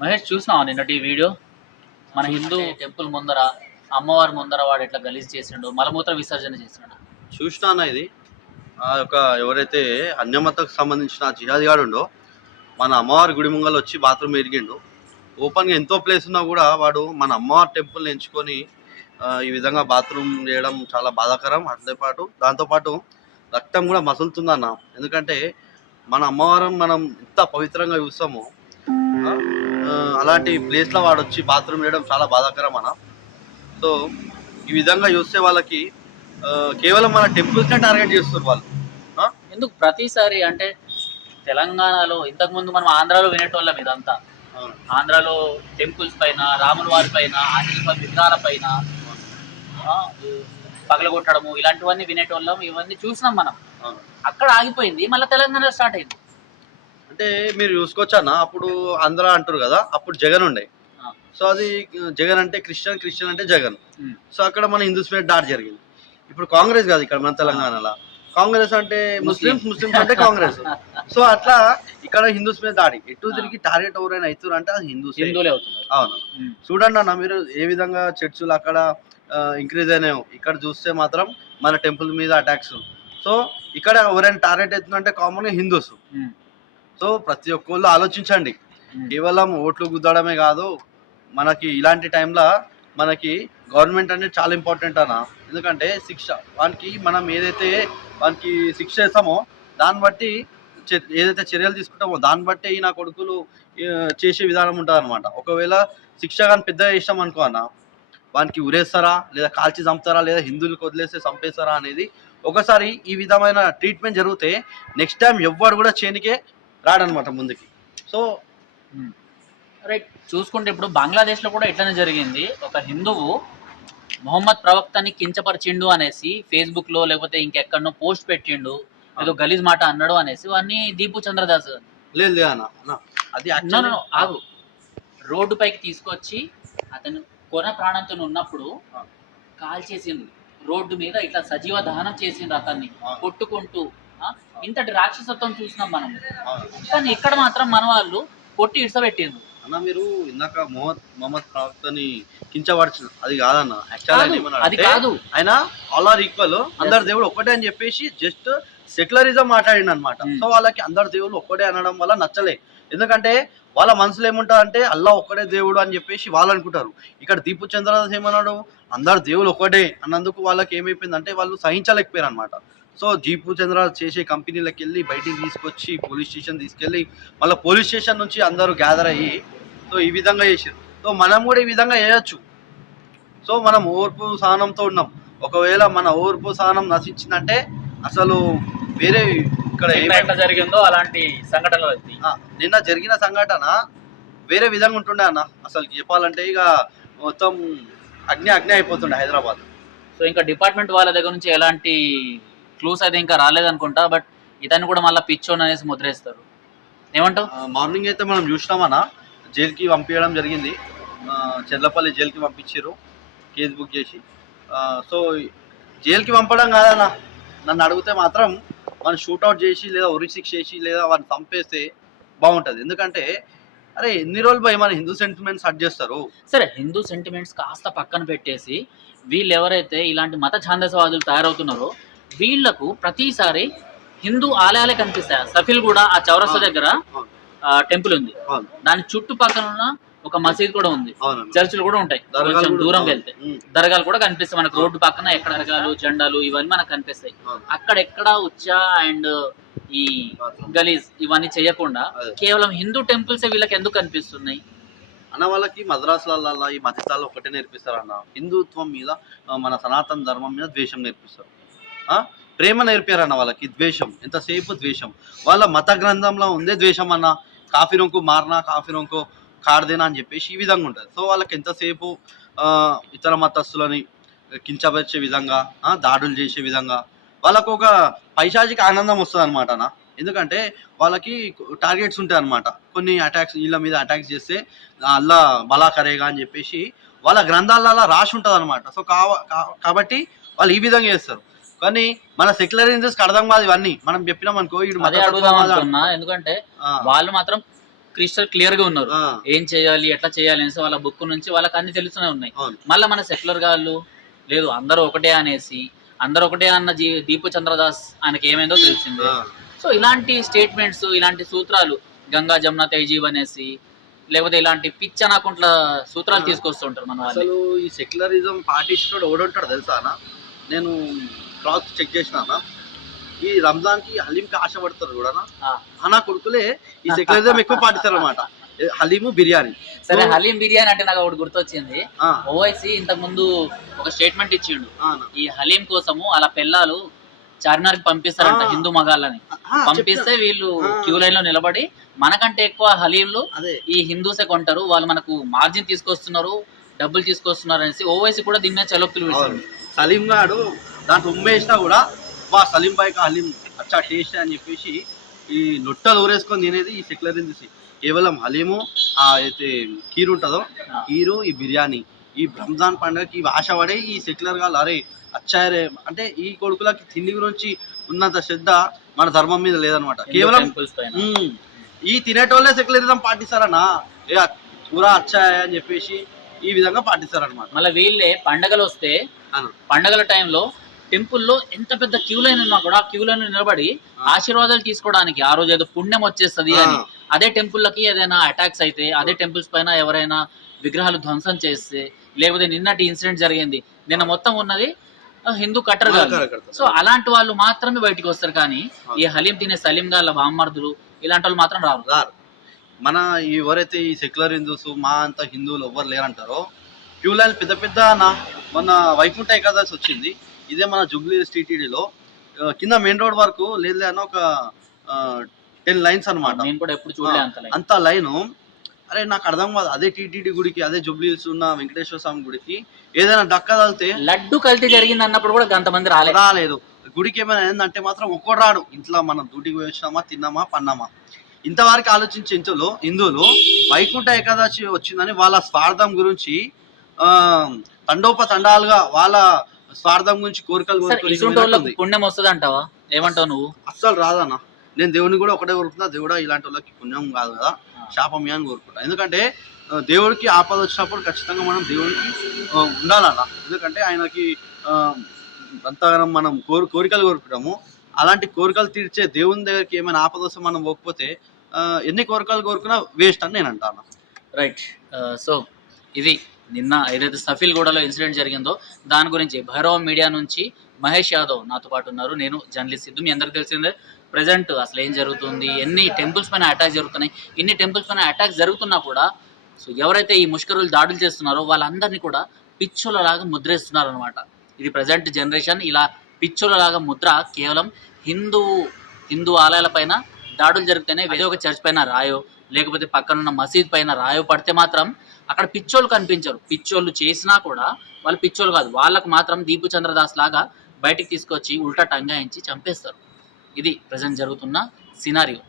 మహేష్ చూసినావా నిన్నటి వీడియో? మన హిందూ టెంపుల్ ముందర అమ్మవారి ముందర వాడు ఇట్లా గలీజ్ చేసిండు మలమూత్ర విసర్జన చేసిండు. చూసినానా ఇది? ఆ యొక్క ఎవరైతే అన్యమతకు సంబంధించిన జిహాదీ గాడు ఉండో మన అమ్మవారి గుడి ముంగలు వచ్చి బాత్రూమ్ ఎరిగిండు. ఓపెన్గా ఎంతో ప్లేస్ ఉన్నా కూడా వాడు మన అమ్మవారి టెంపుల్ ఎంచుకొని ఈ విధంగా బాత్రూమ్ చేయడం చాలా బాధాకరం. అదే పాటు దాంతోపాటు రక్తం కూడా మసులుతుందన్న ఎందుకంటే మన అమ్మవారం మనం ఎంత పవిత్రంగా చూస్తామో అలాంటి ప్లేస్లో వాడు వచ్చి బాత్రూమ్ చేయడం చాలా బాధాకరం అన్న సో ఈ విధంగా చూస్తే వాళ్ళకి కేవలం మన టెంపుల్స్నే టార్గెట్ చేస్తారు వాళ్ళు? ఎందుకు ప్రతిసారి అంటే తెలంగాణలో ఇంతకు ముందు మనం ఆంధ్రాలో వినేటోళ్ళం ఇదంతా. ఆంధ్రాలో టెంపుల్స్ పైన రాముల వారి పైన ఆంజనేయ విగ్రహాల పైన పగలగొట్టడము ఇలాంటివన్నీ వినేటోళ్ళం ఇవన్నీ చూసినాం మనం. అక్కడ ఆగిపోయింది మళ్ళీ తెలంగాణ స్టార్ట్ అయింది అంటే మీరు చూసుకోవచ్చన్న అప్పుడు ఆంధ్ర అంటారు కదా అప్పుడు జగన్ ఉండే. సో అది జగన్ అంటే క్రిస్టియన్ క్రిస్టియన్ అంటే జగన్. సో అక్కడ మన హిందూస్ మీద దాడి జరిగింది. ఇప్పుడు కాంగ్రెస్ కాదు ఇక్కడ మన తెలంగాణలో. కాంగ్రెస్ అంటే ముస్లిమ్స్ ముస్లిమ్స్ అంటే కాంగ్రెస్. సో అట్లా ఇక్కడ హిందూస్ మీద దాడి. ఎటు తిరిగి టార్గెట్ ఎవరైనా అవుతారు అంటే అది హిందూస్ హిందువులే అవుతున్నారు. అవును. చూడండి అన్న మీరు ఏ విధంగా చర్చిలు అక్కడ ఇంక్రీజ్ అయినాయో. ఇక్కడ చూస్తే మాత్రం మన టెంపుల్ మీద అటాక్స్. సో ఇక్కడ ఎవరైనా టార్గెట్ అవుతుందంటే కామన్గా హిందూస్. సో ప్రతి ఒక్కళ్ళు ఆలోచించండి. కేవలం ఓట్లు గుద్దడమే కాదు మనకి ఇలాంటి టైంలో మనకి గవర్నమెంట్ అనేది చాలా ఇంపార్టెంట్ అన్న. ఎందుకంటే శిక్ష వానికి మనం ఏదైతే వానికి శిక్ష చేస్తామో దాన్ని బట్టి ఏదైతే చర్యలు తీసుకుంటామో దాన్ని బట్టి నా కొడుకులు చేసే విధానం ఉంటుంది అనమాట ఒకవేళ శిక్ష కానీ పెద్దగా చేసాం అనుకో అన్న వానికి ఉరేస్తారా లేదా కాల్చి చంపుతారా లేదా హిందువులకు వదిలేస్తే చంపేస్తారా అనేది ఒకసారి ఈ విధమైన ట్రీట్మెంట్ జరిగితే నెక్స్ట్ టైం ఎవ్వరు కూడా చేయనికే రాడనమాట ముందుకి. So right. చూసుకుంటే ఇప్పుడు బంగ్లాదేశ్లో కూడా ఇట్లనే జరిగింది. ఒక హిందువు మొహమ్మద్ ప్రవక్తని కించపరిచిండు అనేసి ఫేస్బుక్లో లేకపోతే ఇంకెక్కడనో పోస్ట్ పెట్టిండు. ఏదో గలీజ్ మాట అన్నాడు అనేసి వాడిని దీపు చంద్రదాస్. లేదు అన్న అది ఆగు. రోడ్డు పైకి తీసుకొచ్చి అతను కొన ప్రాణంతో ఉన్నప్పుడు ఆ. కాల్ చేసిండు రోడ్డు మీద ఇట్లా సజీవ దహనం చేసిండు అతన్ని. కొట్టుకుంటూ? ఇంతటి రాక్షసత్వం చూసినాం మనం. కానీ ఇక్కడ మాత్రం మన వాళ్ళు కొట్టి ఇడ్సబెట్టిండ్రు అన్న మీరు ఇందాక మొహమ్మద్ మొహమ్మద్ ప్రవక్తని కించపరిచిన అది కాదన్న యాక్చువల్ అది కాదు. ఆయన ఆల్ ఆర్ ఈక్వల్ అందరు దేవుడు ఒక్కటే అని చెప్పేసి జస్ట్ సెక్యులరిజం మాట్లాడిండు అనమాట Hmm. సో వాళ్ళకి అందరు దేవుళ్ళు ఒక్కటే అనడం వల్ల నచ్చలే. ఎందుకంటే వాళ్ళ మనసులో ఏముంటారు అంటే అల్లా ఒక్కడే దేవుడు అని చెప్పేసి వాళ్ళు అనుకుంటారు. ఇక్కడ దీపు చంద్రదాస్ ఏమన్నాడు? అందరు దేవుడు ఒకటే అన్నందుకు వాళ్ళకి ఏమైపోయింది అంటే వాళ్ళు సహించలేకపోయారు అనమాట సో జీపు చంద్ర చేసే కంపెనీలకు వెళ్ళి బయటికి తీసుకొచ్చి పోలీస్ స్టేషన్ తీసుకెళ్ళి మళ్ళీ పోలీస్ స్టేషన్ నుంచి అందరూ గ్యాదర్ అయ్యి సో ఈ విధంగా చేసారు సో మనం కూడా ఈ విధంగా చేయొచ్చు. సో మనం ఓర్పు సహనంతో ఉన్నాం. ఒకవేళ మన ఓర్పు సహనం నశించిందంటే అసలు వేరే ఇక్కడ ఎట్లా జరిగిందో అలాంటి సంఘటనలు నిన్న జరిగిన సంఘటన వేరే విధంగా ఉంటుండే అన్న. అసలు చెప్పాలంటే ఇక మొత్తం అగ్ని అగ్ని అయిపోతుండే హైదరాబాద్. సో ఇంకా డిపార్ట్మెంట్ వాళ్ళ దగ్గర నుంచి ఎలాంటి క్లూస్ అయితే ఇంకా రాలేదనుకుంటా బట్ ఇతన్ని కూడా మళ్ళీ పిచ్చోన్ అనేసి ముద్రేస్తారు. ఏమంటావు? మార్నింగ్ అయితే మనం చూసినామన్నా. జైలుకి పంపించడం జరిగింది. ఆ, చెర్లపల్లి జైలుకి పంపించారు కేసు బుక్ చేసి. సో జైలుకి పంపడం కాదన్న. నన్ను అడిగితే మాత్రం మనం షూట్అవుట్ చేసి లేదా ఉరి శిక్ష చేసి లేదా వాడిని చంపేస్తే బాగుంటుంది. ఎందుకంటే అరే ఎన్ని రోజులు భయ మన హిందూ సెంటిమెంట్స్ హట్ చేస్తారు? సరే హిందూ సెంటిమెంట్స్ కాస్త పక్కన పెట్టేసి వీళ్ళు ఎవరైతే ఇలాంటి మత ఛాందసవాదులు తయారవుతున్నారో వీళ్ళకు ప్రతిసారి హిందూ ఆలయాలే కనిపిస్తాయి. సఫిల్ కూడా ఆ చౌరస్తా దగ్గర. టెంపుల్ ఉంది. దాని చుట్టుపక్కల ఉన్న ఒక మసీద్ కూడా ఉంది. చర్చిలు కూడా ఉంటాయి. కొంచెం దూరంకి వెళ్తే. దర్గాలు కూడా కనిపిస్తాయి. మనకు రోడ్డు పక్కన ఎక్కడ దర్గాలు జెండాలు ఇవన్నీ మనకు కనిపిస్తాయి. అవును. అక్కడెక్కడ ఉచ్చా అండ్ ఈ గలీజ్ ఇవన్నీ చేయకుండా. కేవలం హిందూ టెంపుల్స్ వీళ్ళకి ఎందుకు కనిపిస్తున్నాయి? అన్న వాళ్ళకి మద్రాసులలో ఈ మతస్థాలు ఒకటే నేర్పిస్తారు అన్న హిందుత్వం మీద మన సనాతన ధర్మం మీద ద్వేషం నేర్పిస్తారు. ఆ? ప్రేమ నేర్పారు అన్న వాళ్ళకి ద్వేషం. ఎంతసేపు ద్వేషం? వాళ్ళ మత గ్రంథంలో ఉందే ద్వేషం అన్న. కాఫీరొంకు మారినా కాఫీరొంకు కాడదేనా అని చెప్పేసి ఈ విధంగా ఉంటుంది. సో వాళ్ళకి ఎంతసేపు ఇతర మతస్థులని కించపరిచే విధంగా దాడులు చేసే విధంగా వాళ్ళకు ఒక పైశాచిక ఆనందం వస్తుంది అనమాట అన్న. ఎందుకంటే వాళ్ళకి టార్గెట్స్ ఉంటాయి అనమాట కొన్ని అటాక్స్ వీళ్ళ మీద అటాక్స్ చేస్తే అల్లా బలా కరేగా అని చెప్పేసి వాళ్ళ గ్రంథాలలో రాసి ఉంటుంది అనమాట సో కాబట్టి వాళ్ళు ఈ విధంగా చేస్తారు. కానీ మన సెక్యులర్ ఇంజెస్కి అర్థం కాదు ఇవన్నీ. మనం చెప్పినాం అనుకో ఎందుకంటే వాళ్ళు మాత్రం క్రిస్టల్ క్లియర్గా ఉన్నారు. ఏం చేయాలి ఎట్లా చేయాలి అనేసి వాళ్ళ బుక్ నుంచి వాళ్ళకి అన్ని తెలుస్తూనే ఉన్నాయి. మళ్ళీ మన సెక్యులర్ గాళ్ళు లేదు అందరూ ఒకటే అనేసి అందరూ ఒకటే అన్న దీపు చంద్రదాస్ ఆయనకి ఏమైందో తెలిసింది. సో ఇలాంటి స్టేట్మెంట్స్ ఇలాంటి సూత్రాలు గంగా జమున తైజీవ్ అనేసి లేకపోతే ఇలాంటి పిచ్ అనకుంట్ల సూత్రాలు. తీసుకొస్తుంటారు మన వాళ్ళు. ఈ సెక్యులరిజం పాటిస్తాడు ఓడుంటాడు తెలుసా నేను క్రాస్ చెక్ చేసిన ఈ రంజాన్కి హలీం కి ఆశపడతారు కూడా ఆ. నా కొడుకులే ఈ సెక్యులరిజం ఎక్కువ పాటిస్తారు అనమాట హలీము బిర్యానీ. సరే హలీం బిర్యానీ అంటే నాకు ఒకటి గుర్తొచ్చింది. ఓవైసీ ఇంతకు ముందు ఒక స్టేట్మెంట్ ఇచ్చిండు. ఈ హలీం కోసము అలా పిల్లలు చార్మినార్కి పంపిస్తారంట. హిందూ మగాళ్ళని. పంపిస్తే వీళ్ళు. క్యూ లైన్లో నిలబడి మనకంటే ఎక్కువ హలీంలు ఈ హిందూసే కొంటారు. వాళ్ళు మనకు మార్జిన్ తీసుకొస్తున్నారు డబ్బులు తీసుకొస్తున్నారు అనేసి ఓవైసీ కూడా దీని మీద చలోక్తులు. వేసింది సలీం గాడు దాంట్లో ఉమ్మేసినా కూడా వా సలీం బాయ్ కా హలీం అచ్చా టేస్ట్ అని చెప్పేసి ఈ లొట్టలు ఊరేసుకొని తినేది ఈ సెక్యులరిజం చూసి కేవలం హలీము ఆ అయితే కీరు ఉంటుందో. కీరు ఈ బిర్యానీ ఈ రంజాన్ పండుగకి ఇవి ఆశపడే ఈ సెక్యులర్గా అరే అచ్చారే అంటే ఈ కొడుకులకి తిండి గురించి ఉన్నంత శ్రద్ధ మన ధర్మం మీద లేదనమాట కేవలం. ఈ తినేటోళ్ళే సెక్యులరిజం పాటిస్తారన్నా ఏ పూరా అచ్చాయ అని చెప్పేసి ఈ విధంగా పాటిస్తారనమాట మళ్ళీ వీళ్ళే పండగలు వస్తే. పండగల టైంలో టెంపుల్లో ఎంత పెద్ద క్యూ లైన్ ఉన్నా కూడా క్యూ లైన్ నిలబడి. ఆశీర్వాదాలు తీసుకోవడానికి ఆ రోజు ఏదో పుణ్యం వచ్చేస్తది అని. అదే టెంపుల్లకి ఏదైనా అటాక్స్ అయితే అదే టెంపుల్స్ పైన ఎవరైనా విగ్రహాలు ధ్వంసం చేస్తే లేకపోతే నిన్నటి ఇన్సిడెంట్ జరిగింది నిన్న మొత్తం ఉన్నది హిందూ కట్టర్ గారు సో అలాంటి వాళ్ళు మాత్రమే బయటికి వస్తారు కానీ ఈ హలీం తినే సలీం గాళ్ళ బామ్మర్దులు ఇలాంటి వాళ్ళు మాత్రం రారు. రారు. మన ఎవరైతే ఈ సెక్యులర్ హిందూస్ మా అంత హిందువులు ఎవ్వరు లేరంటారో క్యూ లైన్ పెద్ద పెద్ద నా మొన్న వైకుంఠ ఏకాదశి వచ్చింది. ఇదే మన జుబ్లీ టీటీడీలో కింద మెయిన్ రోడ్ వరకు లేదు అని ఒక టెన్ లైన్స్ నేను కూడా ఎప్పుడు చూడలే అంత లైను. అరే నాకు అర్థం కాదు అదే టీటీడీ గుడికి అదే జుబ్లీస్ ఉన్న వెంకటేశ్వర స్వామి గుడికి ఏదైనా తగిలితే లడ్డు కల్తీ జరిగింది అన్నప్పుడు కూడా అంతమంది రాలేదు రాలేదు. గుడికి ఏమైనా ఏంటంటే మాత్రం ఒక్కడు రాడు. ఇంట్లో మనం డ్యూటీకి వచ్చినామా తిన్నామా పన్నామా. ఇంతవరకు ఆలోచించే ఇంచులు హిందువులు వైకుంఠ ఏకాదశి వచ్చిందని వాళ్ళ స్వార్థం గురించి ఆ తండోప తండాలుగా వాళ్ళ స్వార్థం గురించి కోరికలు. పుణ్యం వస్తుంది అంటావా ఏమంటావు నువ్వు? అస్సలు రాదన్న. నేను దేవుని కూడా ఒకటే కోరుకున్నా దేవుడా ఇలాంటి వాళ్ళకి పుణ్యం కాదు కదా. శాపం అని కోరుకుంటా. ఎందుకంటే దేవుడికి ఆపద వచ్చినప్పుడు ఖచ్చితంగా మనం దేవుడికి ఉండాలన్న. ఎందుకంటే ఆయనకి ఆ, అంతగానం మనం కోరు కోరికలు కోరుకుంటాము. అలాంటి కోరికలు తీర్చే దేవుని దగ్గరికి ఏమైనా ఆపద వస్తే మనం పోకపోతే ఎన్ని కోరికలు కోరుకున్నా వేస్ట్ అని నేను అంటాను రైట్ సో ఇది నిన్న ఏదైతే సఫీల్ గూడలో ఇన్సిడెంట్ జరిగిందో దాని గురించి భైరవ మీడియా నుంచి మహేష్ యాదవ్ నాతో పాటు ఉన్నారు. నేను జర్నలిస్ట్ సిద్ధు మీ అందరికి తెలిసిందే ప్రజెంట్ అసలు ఏం జరుగుతుంది ఎన్ని టెంపుల్స్ పైన అటాక్ జరుగుతున్నాయి ఇన్ని టెంపుల్స్ పైన అటాక్ జరుగుతున్నా కూడా సో ఎవరైతే ఈ ముష్కరులు దాడులు చేస్తున్నారో వాళ్ళందరినీ కూడా పిచ్చులలాగా ముద్రేస్తున్నారు అనమాట ఇది ప్రజెంట్ జనరేషన్ ఇలా పిచ్చులలాగా ముద్ర కేవలం హిందూ హిందూ ఆలయాల పైన దాడులు జరిగితేనే ఏదో ఒక చర్చ్ పైన రాయో లేకపోతే పక్కనున్న మసీద్ పైన రాయో పడితే మాత్రం అక్కడ పిచ్చోళ్ళు కనిపించరు. పిచ్చోళ్ళు చేసినా కూడా వాళ్ళు పిచ్చోళ్ళు కాదు. వాళ్ళకు మాత్రం దీపు చంద్రదాస్ లాగా బయటికి తీసుకొచ్చి ఉల్టా టంగాయించి చంపేస్తారు. ఇది ప్రజెంట్ జరుగుతున్న సినారియో.